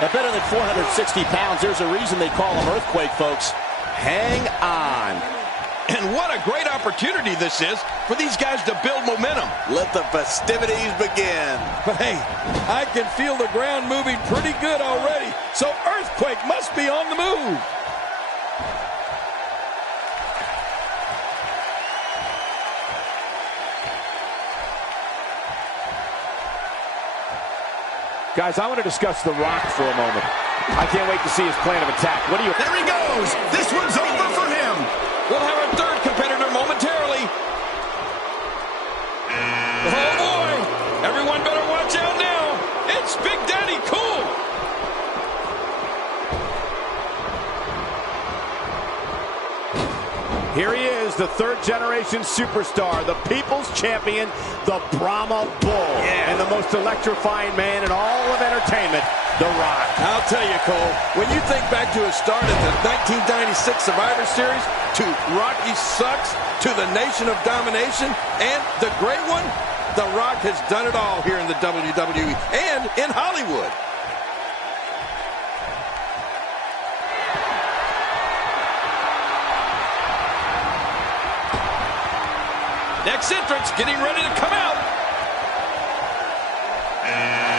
At better than 460 pounds, there's a reason they call him Earthquake, folks. Hang on. And what a great opportunity this is for these guys to build momentum. Let the festivities begin. But hey, I can feel the ground moving pretty good already. So Earthquake must be on the move. Guys, I want to discuss The Rock for a moment. I can't wait to see his plan of attack. What do you... There he goes. This one's over for him. We'll have our third competitor momentarily. Oh, boy. Everyone better watch out now. It's Big Daddy Cool. Here he is, the third-generation superstar, the People's Champion, the Brahma Bull, and the most electrifying man in all of entertainment, The Rock. I'll tell you, Cole, when you think back to his start at the 1996 Survivor Series, to Rocky Sucks, to the Nation of Domination, and the great one, The Rock has done it all here in the WWE and in Hollywood. Next entrance, getting ready to come out.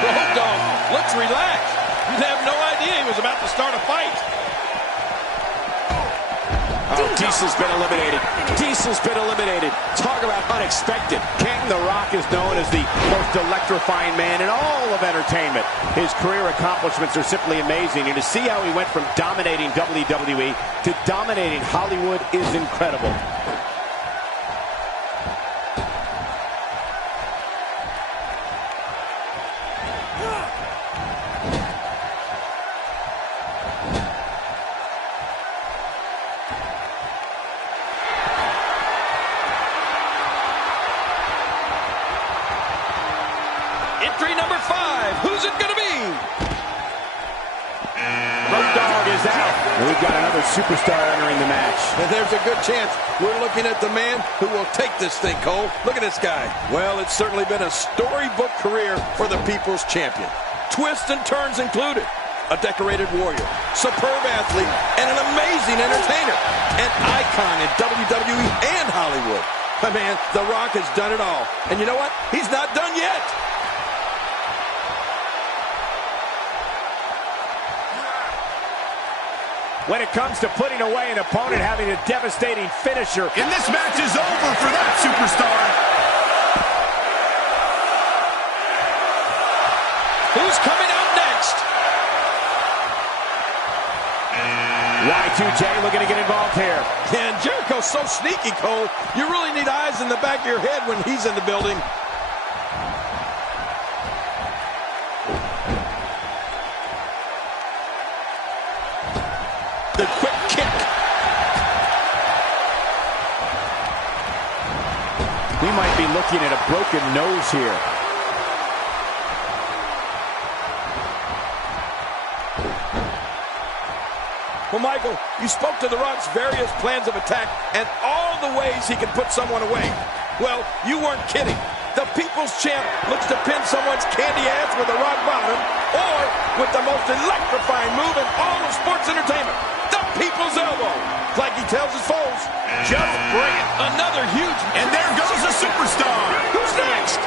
Road Dogg looks relaxed. You'd have no idea he was about to start a fight. Oh, Diesel's been eliminated. Diesel's been eliminated. Talk about unexpected. King The Rock is known as the most electrifying man in all of entertainment. His career accomplishments are simply amazing, and to see how he went from dominating WWE to dominating Hollywood is incredible. Entry number 5. Who's it going to be? Road Dogg is out. And we've got another superstar entering the match. And there's a good chance we're looking at the man who will take this thing, Cole. Look at this guy. Well, it's certainly been a storybook career for the People's Champion. Twists and turns included. A decorated warrior, superb athlete, and an amazing entertainer. An icon in WWE and Hollywood. My man, The Rock has done it all. And you know what? He's not done yet. When it comes to putting away an opponent having a devastating finisher. And this match is over for that superstar. Who's coming out next? Y2J looking to get involved here. And Jericho's so sneaky, Cole. You really need eyes in the back of your head when he's in the building. The quick kick. We might be looking at a broken nose here. Well, Michael, you spoke to The Rock's various plans of attack and all the ways he can put someone away. Well, you weren't kidding. The People's Champ looks to pin someone's candy ass with a rock bottom or with the most electrifying move in all of sports entertainment, the People's Elbow. Like he tells his foes, just bring it. Another huge... And there goes a superstar. Who's next?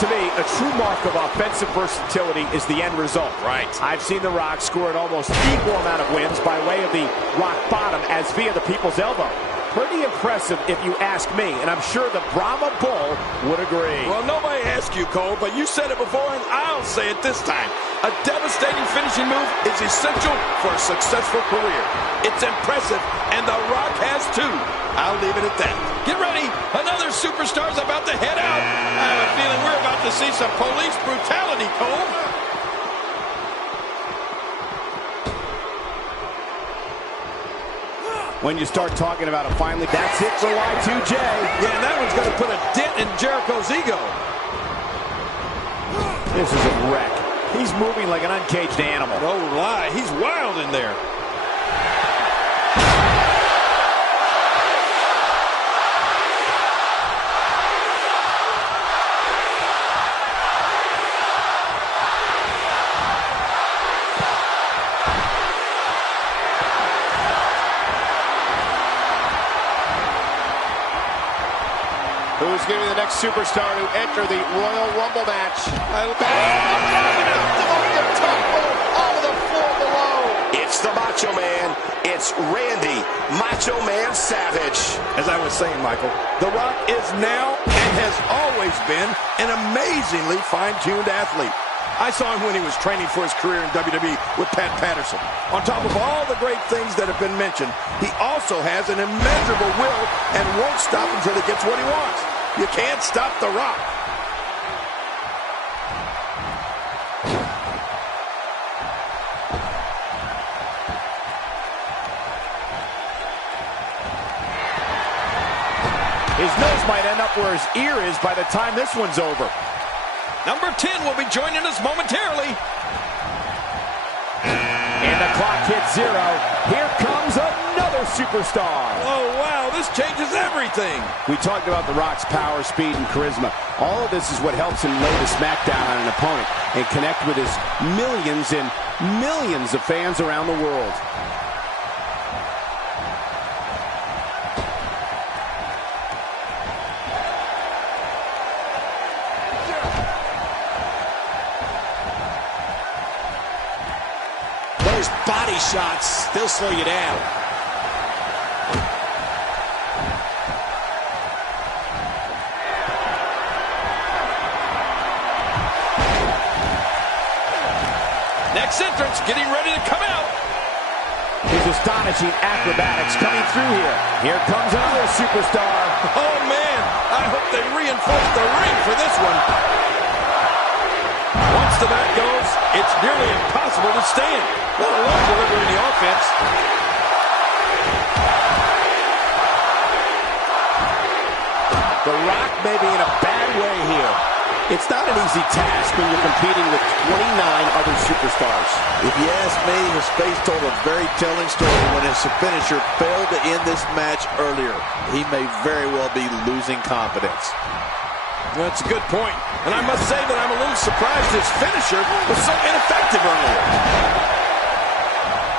To me, a true mark of offensive versatility is the end result. Right. I've seen The Rock score an almost equal amount of wins by way of the rock bottom as via the People's Elbow. Pretty impressive if you ask me, and I'm sure the Brahma Bull would agree. Well, nobody asked you, Cole, but you said it before, and I'll say it this time. A devastating finishing move is essential for a successful career. It's impressive, and The Rock has too. I'll leave it at that. Get ready. Another superstar's about to head out. I have a feeling we're about to see some police brutality, Cole. when you start talking about a finally. That's it for Y2J. Yeah, and that one's going to put a dent in Jericho's ego. This is a wreck. He's moving like an uncaged animal. No lie, he's wild in there. Who's going to be the next superstar to enter the Royal Rumble match? It's the Macho Man. It's Randy Macho Man Savage. As I was saying, Michael, The Rock is now and has always been an amazingly fine-tuned athlete. I saw him when he was training for his career in WWE with Pat Patterson. On top of all the great things that have been mentioned, he also has an immeasurable will and won't stop until he gets what he wants. You can't stop The Rock. His nose might end up where his ear is by the time this one's over. Number 10 will be joining us momentarily. And the clock hits 0. Here comes another superstar. Oh, wow, this changes everything. We talked about The Rock's power, speed, and charisma. All of this is what helps him lay the smackdown on an opponent and connect with his millions and millions of fans around the world. Those body shots, they'll slow you down. Next entrance getting ready to come out. His astonishing acrobatics coming through here. Here comes another superstar. Oh, man, I hope they reinforce the ring for this one. Once the mat goes, it's nearly impossible to stand, let alone deliver any offense. The Rock may be in a bad way here. It's not an easy task when you're competing with 29 other superstars. If you ask me, his face told a very telling story when his finisher failed to end this match earlier. He may very well be losing confidence. That's a good point. And I must say that I'm a little surprised his finisher was so ineffective earlier.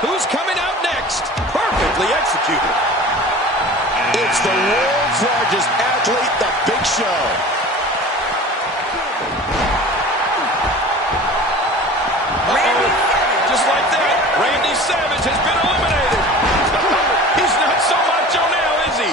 Who's coming out next? Perfectly executed. It's the world's largest athlete, The Big Show. Just like that, Randy Savage has been eliminated. He's not so macho now, is he?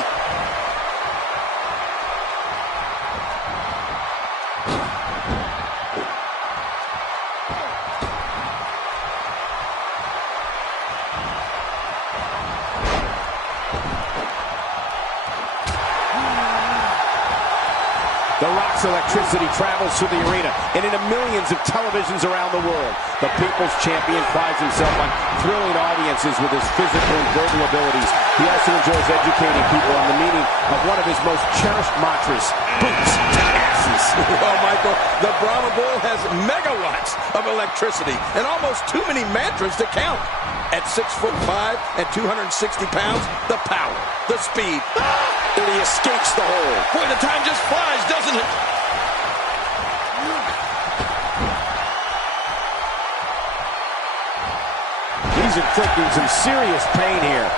The Rock's electricity travels through the arena and into millions of televisions around the world. The People's Champion prides himself on thrilling audiences with his physical and verbal abilities. He also enjoys educating people on the meaning of one of his most cherished mantras, boots to asses. Well, Michael, the Brahma Bull has megawatts of electricity and almost too many mantras to count. At 6'5" and 260 pounds, the power, the speed, And he escapes the hole. boy, the time just flies, doesn't it? He's inflicting some serious pain here.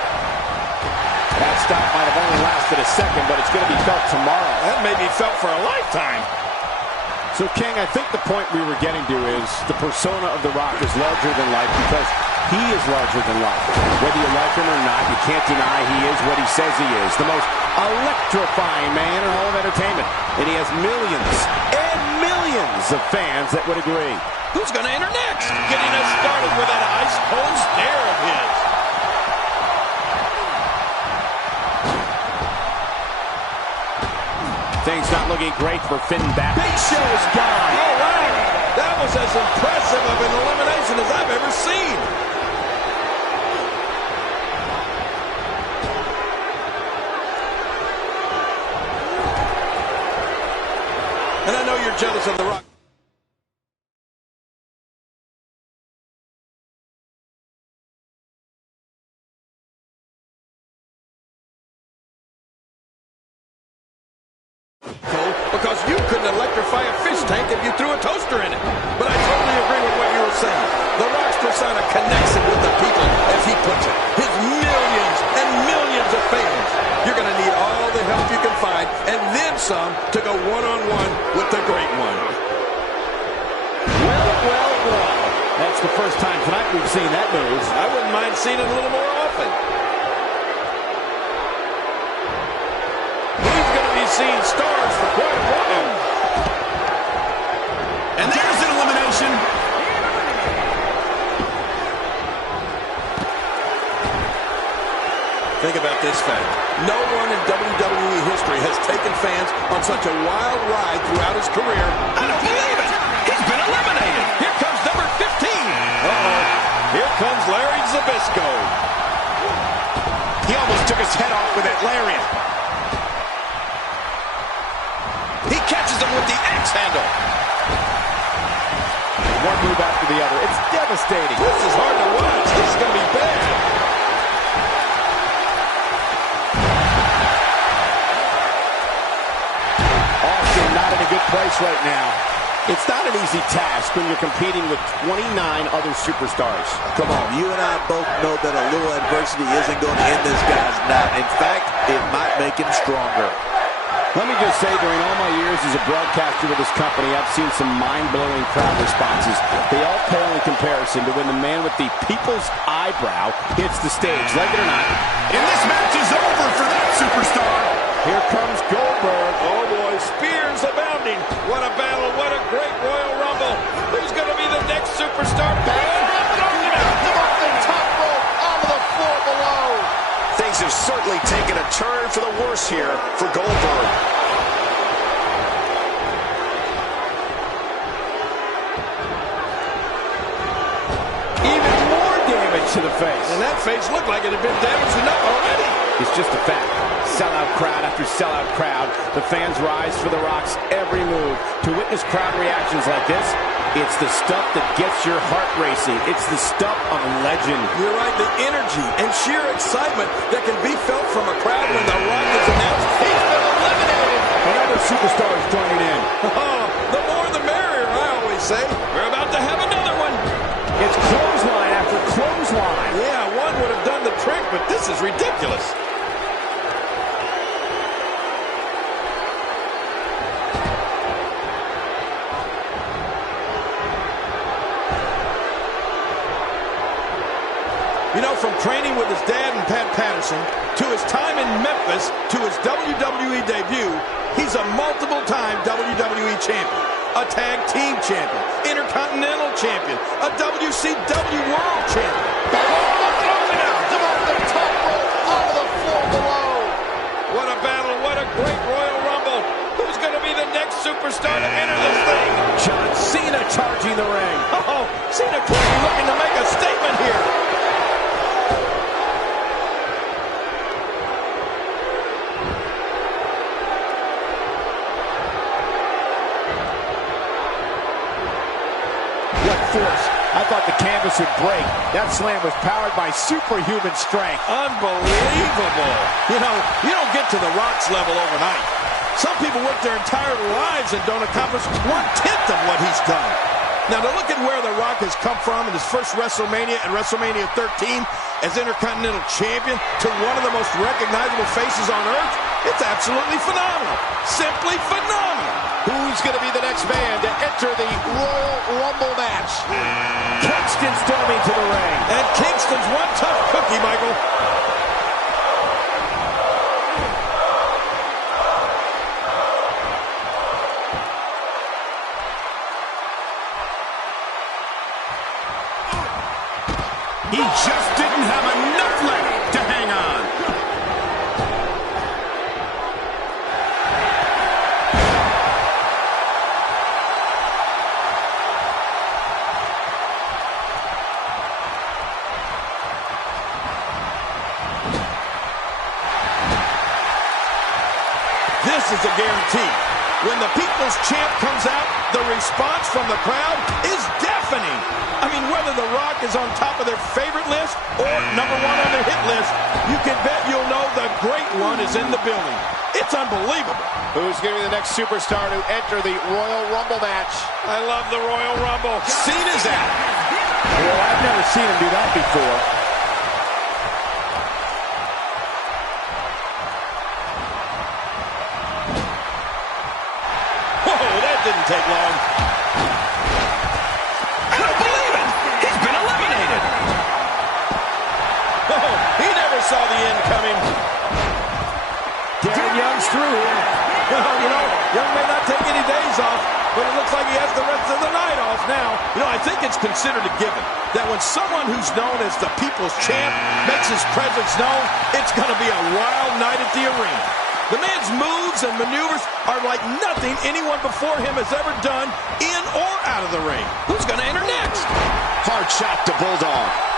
That stop might have only lasted a second, but it's going to be felt tomorrow. That may be felt for a lifetime. So, King, I think the point we were getting to is the persona of The Rock is larger than life because he is larger than life. Whether you like him or not, you can't deny he is what he says he is. The most electrifying man in all of entertainment. And he has millions and millions of fans that would agree. Who's going to enter next? Getting us started with that ice-cold stare of his. Things not looking great for Finn Balor. Big Show is gone. Oh, wow. That was as impressive of an elimination as I've ever seen. And I know you're jealous of The Rock. Because you couldn't electrify a fish tank if you threw a toaster in it. But I totally agree with what you were saying. The Rock's persona connects him with the people, as he puts it. His millions and millions of fans. You're going to need all the help you can find, and then some, to go one-on-one with the Great One. Well. That's the first time tonight we've seen that move. I wouldn't mind seeing it a little more often. He's going to be seeing stars for quite a while. And there's an elimination. Think about this fact. No one in WWE history has taken fans on such a wild ride throughout his career. I don't believe it. He's been eliminated. Here comes number 15. Uh-oh. Here comes Larry Zbyszko. He almost took his head off with that lariat. He catches him with the X handle. One move after the other. It's devastating. This is hard to watch. This is going to be bad. Austin not in a good place right now. It's not an easy task when you're competing with 29 other superstars. Come on, you and I both know that a little adversity isn't going to end this guy's night. In fact, it might make him stronger. Let me just say, during all my years as a broadcaster with this company, I've seen some mind-blowing crowd responses. They all pale in comparison to when the man with the people's eyebrow hits the stage, like it or not. And this match is over for that superstar. Here comes Goldberg. Oh, boy, spears abounding. What a battle. What a great Royal Rumble. Who's going to be the next superstar? Things have certainly taken a turn for the worse here for Goldberg. Even more damage to the face. And that face looked like it had been damaged enough already. It's just a fact. Sellout crowd after sellout crowd. The fans rise for The Rock's every move. To witness crowd reactions like this, it's the stuff that gets your heart racing. It's the stuff of legend. You're right, the energy and sheer excitement that can be felt from a crowd when The Rock is announced. He's been eliminated. Another superstar is joining in. Oh, the more the merrier, I always say. We're about to have another one. It's clothesline after clothesline. Yeah, one would have done the trick, but this is ridiculous. You know, from training with his dad and Pat Patterson, to his time in Memphis, to his WWE debut, he's a multiple-time WWE champion, a tag team champion, intercontinental champion, a WCW world champion. What a battle, what a great Royal Rumble. Who's going to be the next superstar to enter this thing? John Cena charging the ring. Oh, Cena clearly looking to make a statement here. Force. I thought the canvas would break. That slam was powered by superhuman strength. Unbelievable. You know, you don't get to The Rock's level overnight. Some people work their entire lives and don't accomplish 1/10 of what he's done. Now, to look at where The Rock has come from in his first WrestleMania and WrestleMania 13 as Intercontinental Champion to one of the most recognizable faces on earth, it's absolutely phenomenal. Simply phenomenal. Who's going to be the next man to enter the Royal Rumble match? Kingston storming to the ring. And Kingston's one tough cookie, Michael. He just didn't have enough left to hang on. This is a guarantee. When the People's Champ comes out, the response from the crowd is deafening. I mean, whether The Rock is on top of their favorite list or #1 on their hit list, you can bet you'll know the great one is in the building. It's unbelievable. Who's going to be the next superstar to enter the Royal Rumble match? I love the Royal Rumble. Cena's out. Well, I've never seen him do that before. Whoa, that didn't take long. I don't believe it. He's been eliminated. Oh, he never saw the end coming. Darren Young's through here. Well, you know, Young may not take any days off, but it looks like he has the rest of the night off now. You know, I think it's considered a given that when someone who's known as the People's Champ makes his presence known, it's going to be a wild night at the arena. The man's moves and maneuvers are like nothing anyone before him has ever done in or out of the ring. Who's going to enter next? Hard shot to Bulldog.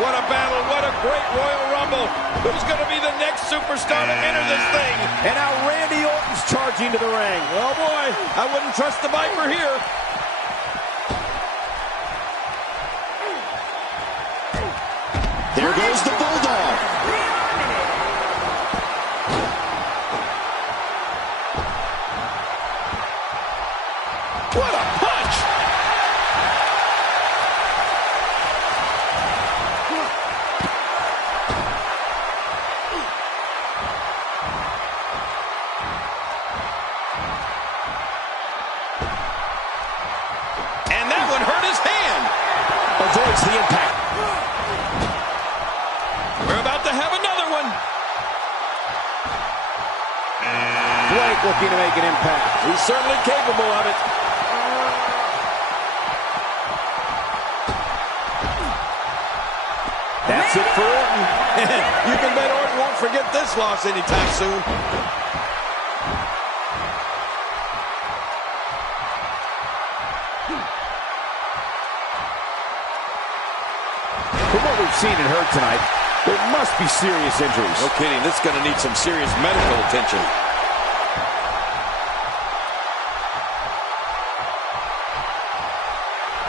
What a battle, what a great Royal Rumble. Who's going to be the next superstar to enter this thing? And now Randy Orton's charging to the ring. Oh boy, I wouldn't trust the Viper here. There goes the Bulldog. What a punch! And that one hurt his hand. Avoids the impact. We're about to have another one. Blake looking to make an impact. He's certainly capable of it. That's it for Orton. You can bet Orton won't forget this loss anytime soon. From what we've seen and heard tonight, there must be serious injuries. No kidding, this is going to need some serious medical attention.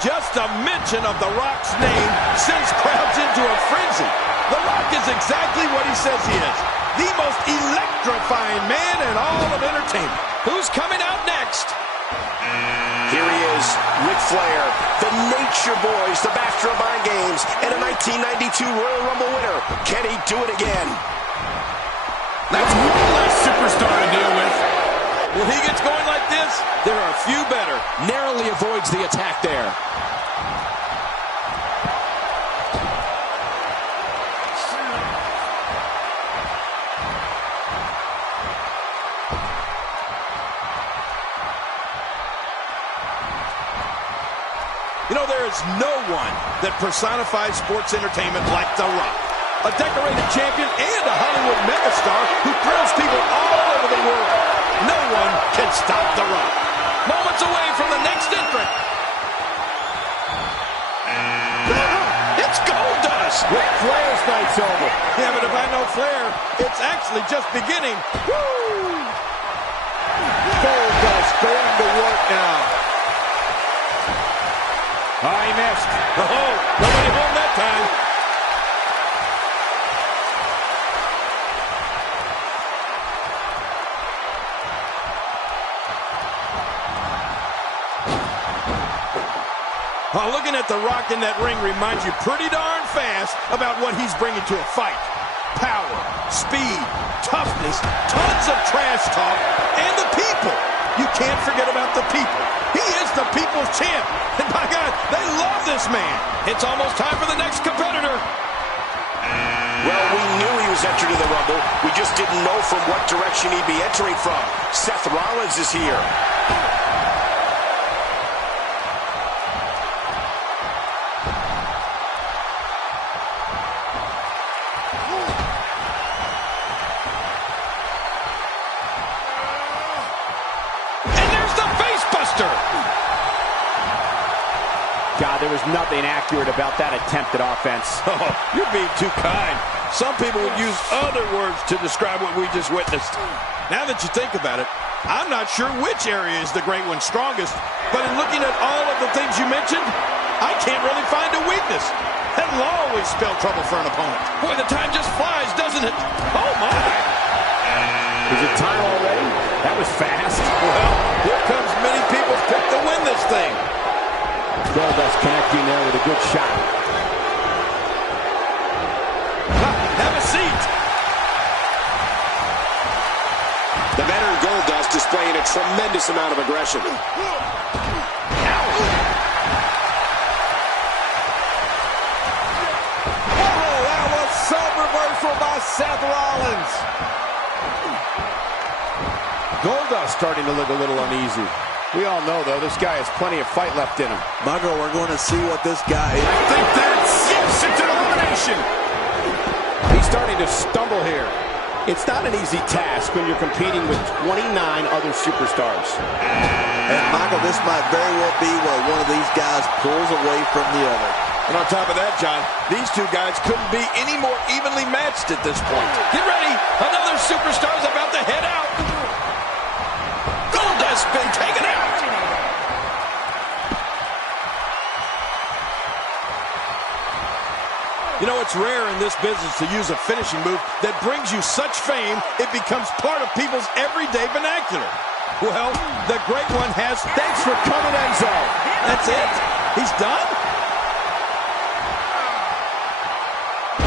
Just a mention of The Rock's name sends crowds into a frenzy. The Rock is exactly what he says he is. The most electrifying man in all of entertainment. Who's coming out next? Here he is, Ric Flair, the Nature Boys, the Master of Mind Games, and a 1992 Royal Rumble winner. Can he do it again? That's one less superstar to deal with. When he gets going like this, there are a few better. Narrowly avoids the attack there. You know, there is no one that personifies sports entertainment like The Rock. A decorated champion and a Hollywood megastar who thrills people all over the world. No one can stop The Rock. Moments away from the next entrant. It's gold dust. Ric Flair's night's over. Yeah, but if I know Flair, it's actually just beginning. Woo! Gold dust going to work now. Oh, he missed. Oh, nobody home that time. Looking at The Rock in that ring reminds you pretty darn fast about what he's bringing to a fight. Power, speed, toughness, tons of trash talk, and the people. You can't forget about the people. He is the People's Champ. And by God, they love this man. It's almost time for the next competitor. Well, we knew he was has entered in the Rumble. We just didn't know from what direction he'd be entering from. Seth Rollins is here. God, there was nothing accurate about that attempted offense. Oh, you're being too kind. Some people would use other words to describe what we just witnessed. Now that you think about it, I'm not sure which area is the great one strongest, but in looking at all of the things you mentioned, I can't really find a weakness. That'll always spell trouble for an opponent. Boy, the time just flies, doesn't it? Oh, my. Is it time already? That was fast. Well, here comes many people's pick to win this thing. Goldust connecting there with a good shot. Have a seat. The veteran Goldust displaying a tremendous amount of aggression. Oh, that was some reversal by Seth Rollins. Goldust starting to look a little uneasy. We all know, though, this guy has plenty of fight left in him. Michael, we're going to see what this guy is. I think that's, yes, it's an elimination. He's starting to stumble here. It's not an easy task when you're competing with 29 other superstars. And Michael, this might very well be where one of these guys pulls away from the other. And on top of that, John, these two guys couldn't be any more evenly matched at this point. Get ready. Another superstar's about to head out. Goldust been taken out. You know, it's rare in this business to use a finishing move that brings you such fame, it becomes part of people's everyday vernacular. Well, the great one has... Thanks for coming, Enzo. That's it? He's done?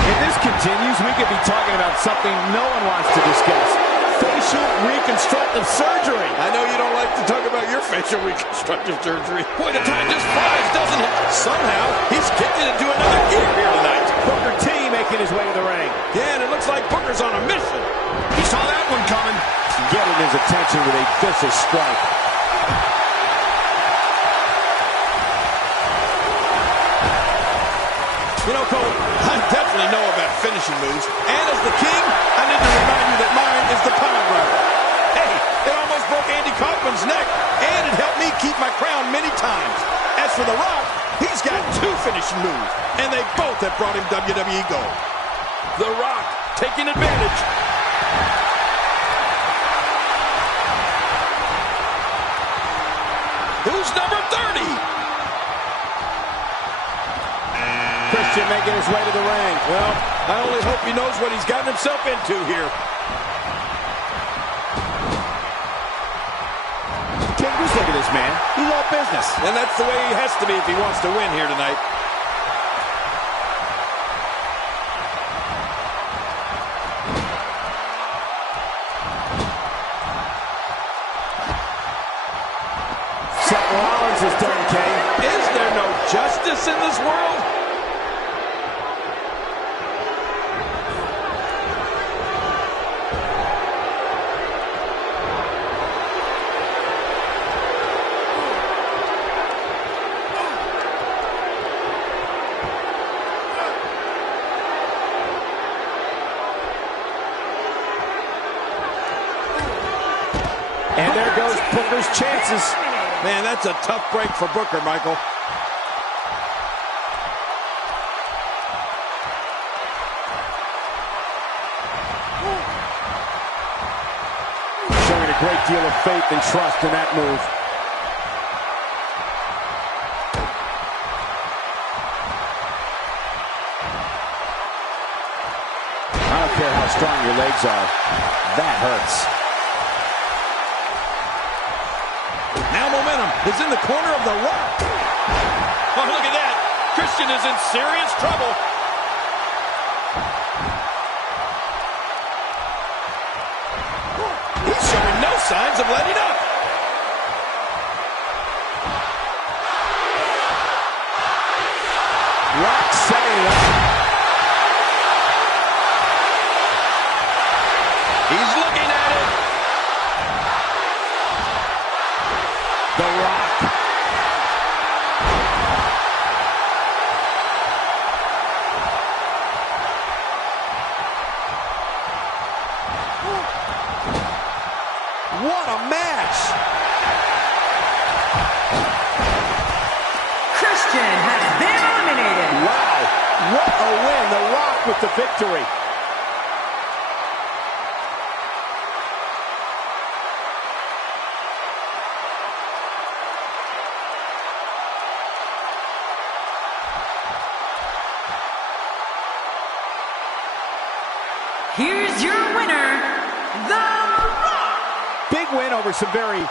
If this continues, we could be talking about something no one wants to discuss. Facial reconstructive surgery. I know you don't like to talk about your facial reconstructive surgery. Boy, the time just flies, doesn't it? Somehow, he's kicked it into another gear here tonight. Booker T making his way to the ring. Yeah, and it looks like Booker's on a mission. He saw that one coming. Getting his attention with a vicious strike. You know, Cole, I definitely know about finishing moves. And as the king, I need to remind you that mine is the power driver. Hey, it almost broke Andy Kaufman's neck, and it helped me keep my crown many times. As for The Rock, he's got two finishing moves, and they both have brought him WWE gold. The Rock taking advantage. Who's number 30? Christian making his way to the ring. Well, I only hope he knows what he's gotten himself into here. King, just look at this man. He's all business. And that's the way he has to be if he wants to win here tonight. Seth Rollins is done, Kane. Is there no justice in this world? And there goes Booker's chances. Man, that's a tough break for Booker, Michael. Showing a great deal of faith and trust in that move. I don't care how strong your legs are. That hurts. Now momentum is in the corner of The Rock. Oh, look at that. Christian is in serious trouble. He's showing no signs of letting up. Rock setting it up. What a match! Christian has been eliminated. Wow, what a win. The Rock with the victory. Here's your winner, The Rock. Big win over some very